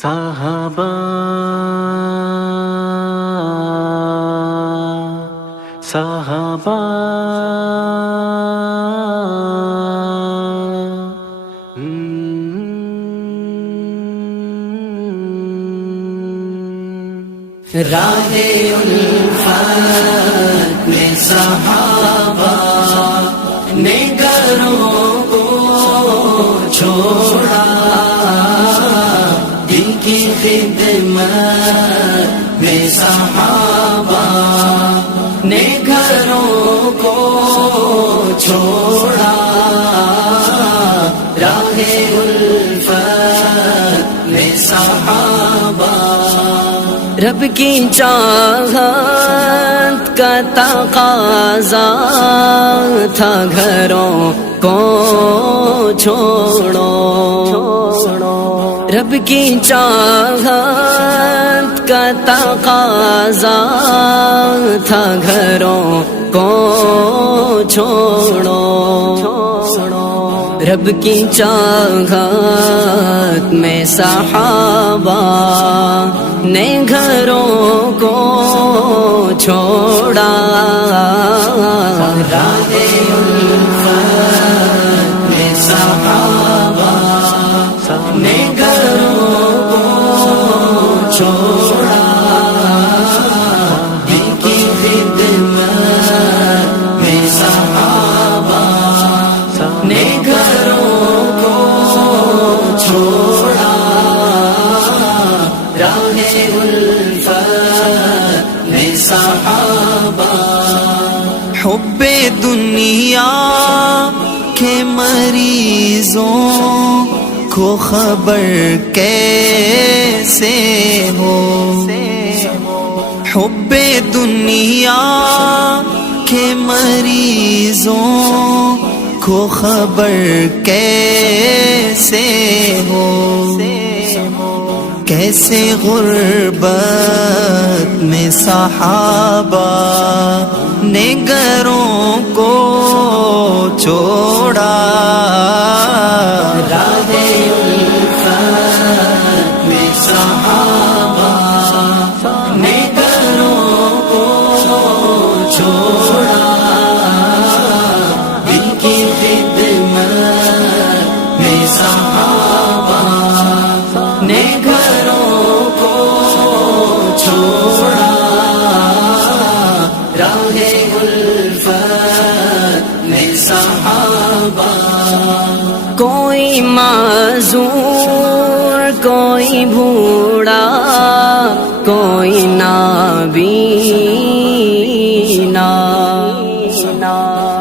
صحابہ صحابہ راہ الفت میں صحابہ نے گھروں کو چھوڑا، دین کی خدمت میں صحابہ نے گھروں کو چھوڑا، راہ الفت میں صحابہ رب کی چاہت کا تقاضا تھا، گھروں کو چھوڑو، رب کی چاہت کا تقاضا تھا، گھروں کو چھوڑو، رب کی چاہت میں صحابہ نے گھروں کو چھوڑا، راہ الفت میں صحابہ نے گھروں کو چھوڑا، دین کی خدمت میں صحابہ نے گھروں کو چھوڑا، راہ الفت میں صحابہ حب دنیا کے مریضوں کو خبر کیسے ہو، حب دنیا کے مریضوں کو خبر کیسے ہو، کیسے غربت میں صحابہ نے گھروں کو چھوڑا، راہ الفت میں صحابہ نے گھروں کو چھوڑا، دین کی خدمت میں صحابہ نے گھروں کو چھوڑا، راہ الفت میں صحابہ کوئی معذور، کوئی بوڑھا، کوئی نابینا،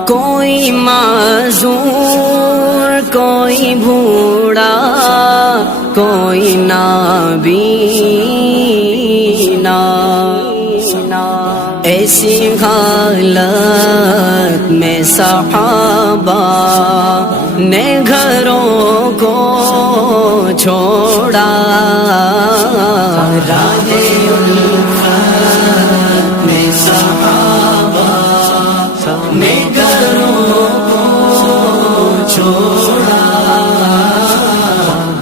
کوئی معذور، کوئی بوڑھا، کوئی نابینا، ایسی حالت میں صحابہ نے گھروں کو چھوڑا، راہ الفت میں صحابہ نے گھروں کو چھوڑا،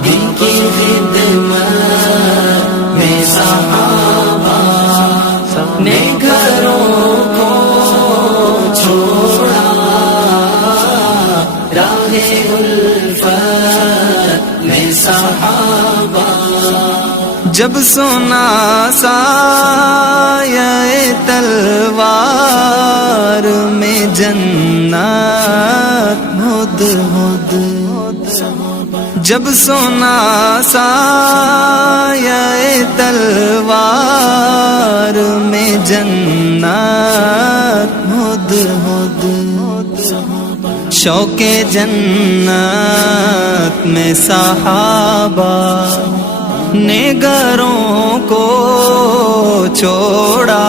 دین کی خدمت میں صحابہ نے گھروں کو چھوڑا، راہ الفت میں صحابہ جب سنا سایہ تلوار میں جنت ہد ہد، جب سنا سایہ تلوار میں جنت ہد ہد، شوق جنت میں صحابہ نے گھروں کو چھوڑا،